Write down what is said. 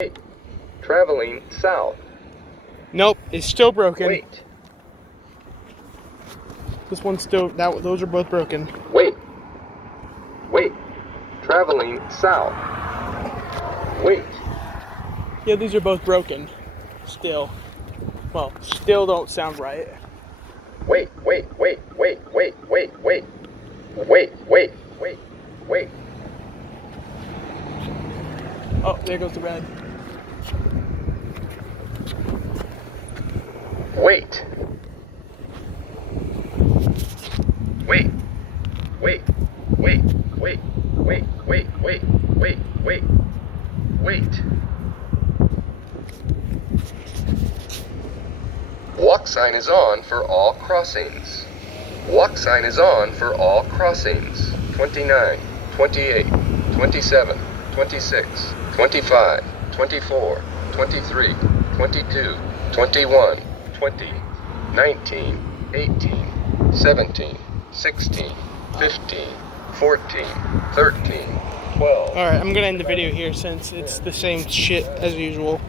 Wait. Traveling south. Nope, it's still broken. Wait. This one's still, those are both broken. Wait. Wait. Traveling south. Wait. Yeah, these are both broken. Still. Well, still don't sound right. Wait, wait, wait, wait, wait, wait, wait. Wait, wait, wait, wait. Oh, there goes the red. Wait. Wait. Wait. Wait. Wait. Wait. Wait. Wait. Wait. Wait. Wait. Walk sign is on for all crossings. Walk sign is on for all crossings. 29, 28, 27, 26, 25, 24, 23, 22, 21, 20, 19, 18, 17, 16, 15, 14, 13, 12. Alright, I'm gonna end the video here since it's the same shit as usual.